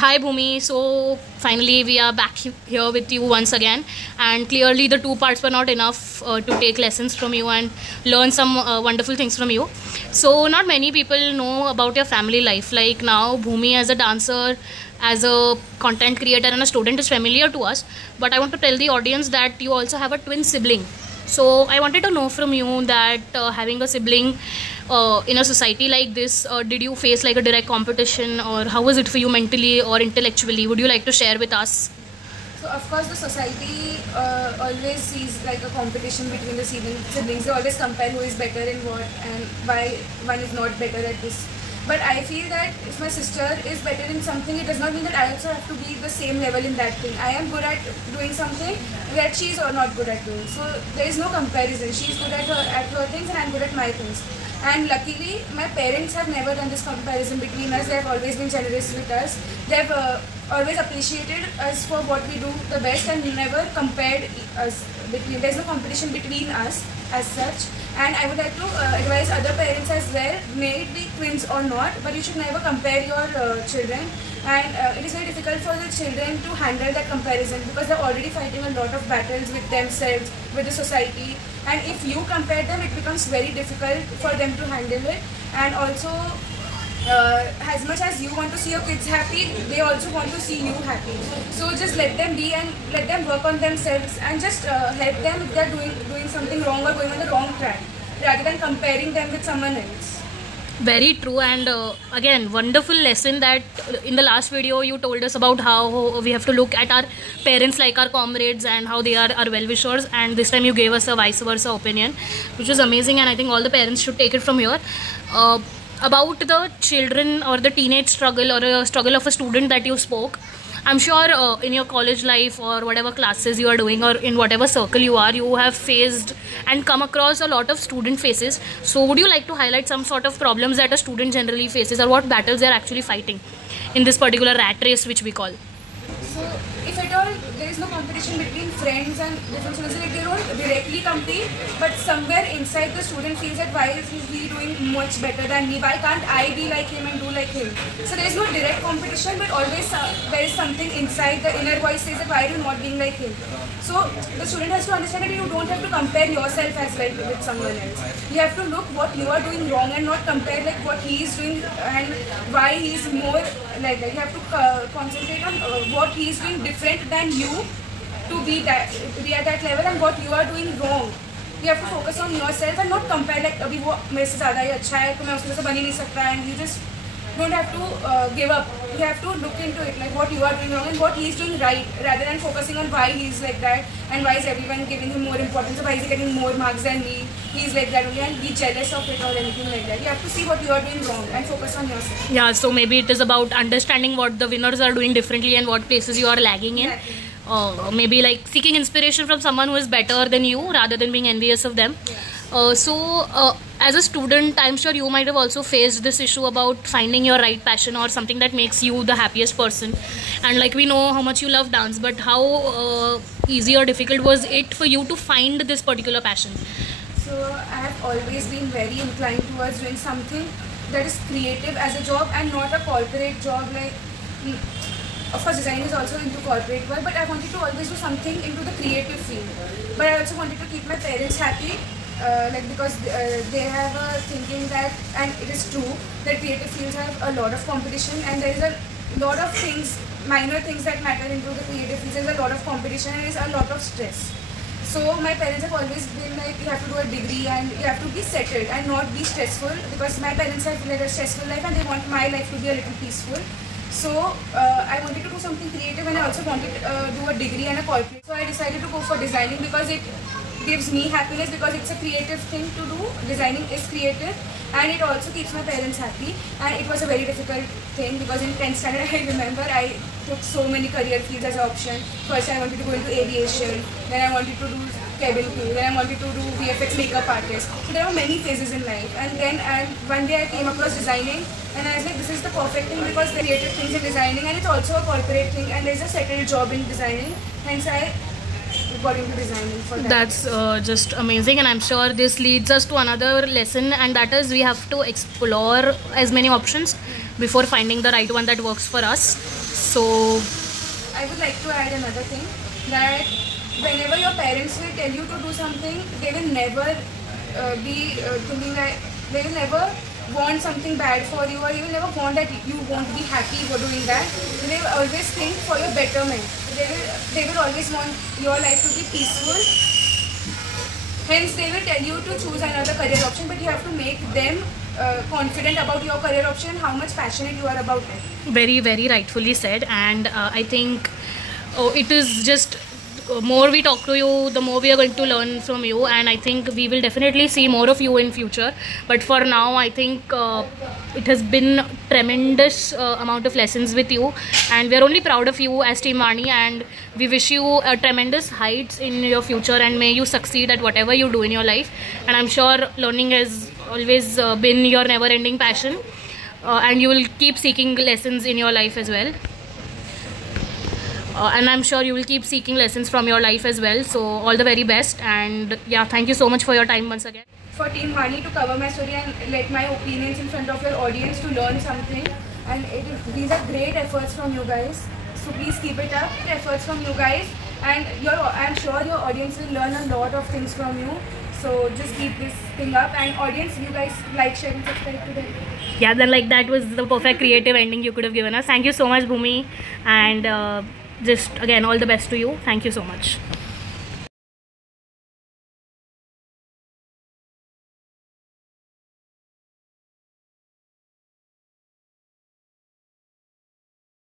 Hi Bhoomi, so finally we are back here with you once again, and clearly the two parts were not enough to take lessons from you and learn some wonderful things from you. So not many people know about your family life. Like now Bhoomi as a dancer, as a content creator and a student is familiar to us, but I want to tell the audience that you also have a twin sibling. So I wanted to know from you that having a sibling in a society like this, did you face like a direct competition, or how was it for you mentally or intellectually? Would you like to share with us? So of course the society always sees like a competition between the siblings. They always compare who is better in what and why one is not better at this. But I feel that if my sister is better in something, it does not mean that I also have to be the same level in that thing. I am good at doing something that she is not good at doing. So there is no comparison. She is good at her things and I am good at my things. And luckily, my parents have never done this comparison between us. They have always been generous with us. They have always appreciated us for what we do the best and never compared us between. There is no competition between us as such. And I would like to advise other parents as well, may it be twins or not, but you should never compare your children. And it is very difficult for the children to handle that comparison because they are already fighting a lot of battles with themselves, with the society. And if you compare them, it becomes very difficult for them to handle it. And also, as much as you want to see your kids happy, they also want to see you happy. So just let them be and let them work on themselves and just help them if they are doing something wrong or going on the wrong track, rather than comparing them with someone else. Very true. And again, wonderful lesson that in the last video you told us about how we have to look at our parents like our comrades and how they are our well-wishers, and this time you gave us a vice versa opinion, which was amazing, and I think all the parents should take it from here. About the children or the teenage struggle or a struggle of a student that you spoke, I'm sure in your college life or whatever classes you are doing or in whatever circle you are, you have faced and come across a lot of student faces. So would you like to highlight some sort of problems that a student generally faces, or what battles they are actually fighting in this particular rat race which we call? So if at all there is no competition between friends and different students, like they don't directly compete, but somewhere inside the student feels that why is he doing much better than me, why can't I be like him and do like him. So there is no direct competition, but always there is something inside, the inner voice says that why are you not being like him. So the student has to understand that you don't have to compare yourself as well with someone else. You have to look what you are doing wrong and not compare like what he is doing and why he is more like that. You have to concentrate on what he is doing different than you to be at that level, and what you are doing wrong. You have to focus on yourself and not compare like अभी वो मेरे से ज़्यादा ही अच्छा है तो मैं उसमें से बन ही नहीं सकता, and you just don't have to give up. You have to look into it like what you are doing wrong and what he is doing right, rather than focusing on why he is like that and why is everyone giving him more importance, or why is he getting more marks than me, he is like that only, and be jealous of it or anything like that. You have to see what you are doing wrong and focus on yourself. Yeah, so maybe it is about understanding what the winners are doing differently and what places you are lagging in. Exactly. Maybe like seeking inspiration from someone who is better than you rather than being envious of them. Yeah. As a student, I'm sure you might have also faced this issue about finding your right passion or something that makes you the happiest person. And like we know how much you love dance, but how easy or difficult was it for you to find this particular passion? So I have always been very inclined towards doing something that is creative as a job and not a corporate job. Like, of course, designing is also into corporate work, but I wanted to always do something into the creative field. But I also wanted to keep my parents happy. Because they have a thinking that, and it is true, that creative fields have a lot of competition, and there is a lot of things, minor things that matter into the creative fields. There is a lot of competition and there is a lot of stress. So my parents have always been like, you have to do a degree and you have to be settled and not be stressful, because my parents have led a stressful life and they want my life to be a little peaceful. So I wanted to do something creative, and I also wanted to do a degree and a corporate. So I decided to go for designing because it gives me happiness, because it's a creative thing to do. Designing is creative and it also keeps my parents happy. And it was a very difficult thing because in 10th standard I remember I took so many career fields as an option. First I wanted to go into aviation, then I wanted to do cabin crew, then I wanted to do VFX makeup artist. So there were many phases in life, and then one day I came across designing and I was like, this is the perfect thing because the creative things in designing and it's also a corporate thing and there's a settled job in designing. Hence I got into designing for that. That's just amazing, and I'm sure this leads us to another lesson, and that is we have to explore as many options before finding the right one that works for us. So I would like to add another thing, that whenever your parents will tell you to do something, they will never be thinking that they will never want something bad for you, or you will never want that you won't be happy for doing that. They will always think for your betterment. They will always want your life to be peaceful. Hence, they will tell you to choose another career option, but you have to make them confident about your career option, how much passionate you are about it. very, very rightfully said. And I think it is just more we talk to you, the more we are going to learn from you, and I think we will definitely see more of you in future. But for now, I think it has been tremendous amount of lessons with you, and we are only proud of you as Team Vani, and we wish you tremendous heights in your future, and may you succeed at whatever you do in your life. And I'm sure learning has always been your never-ending passion, and you will keep seeking lessons in your life as well. And I'm sure you will keep seeking lessons from your life as well. So all the very best, and yeah, thank you so much for your time once again. For Team Vani to cover my story and let my opinions in front of your audience to learn something, and these are great efforts from you guys. So please keep it up. Efforts from you guys, and I'm sure your audience will learn a lot of things from you. So just keep this thing up, and audience, you guys like, share and subscribe to the video. Yeah, then like that was the perfect creative ending you could have given us. Thank you so much, Bhoomi, and just again all the best to you. Thank you so much.